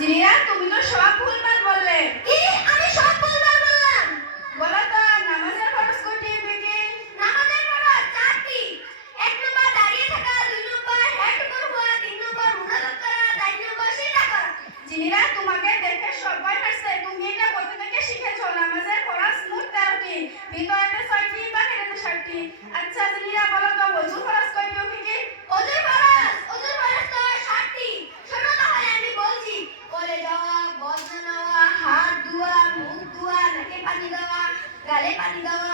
জিনিরা তুমি তো সব ভুলভাল বললে। কি আমি সব ভুলভাল বললাম? বলো তো নামাজের ফরজ কয়টি বিকি? নামাজের ফরজ 4টি। 1 নম্বর দাঁড়িয়ে থাকা, 2 নম্বর হেড উপর হওয়া, 3 নম্বর মুনাজাত করা, 4 নম্বর সিজদা করা। জিনিরা তোমাকে দেখে সবাই হাসছে, তুমি এটা কোথা থেকে শিখেছো? নামাজের ফরজ মোট 13টি, ভিতরেতে 6টি, বাহিরেতে 7টি। আচ্ছা জিনিরা বলো তো ওযুর ফরজ কয়টি ও কি? ওযুর ফরজ তো 7টি। শোনো তাহলে আমি বলছি। কোলে যাওয়া, বদনা নেওয়া, হাত ধোয়া, মুখ ধোয়া, নাকে পানি দেওয়া, গালে পানি দেওয়া,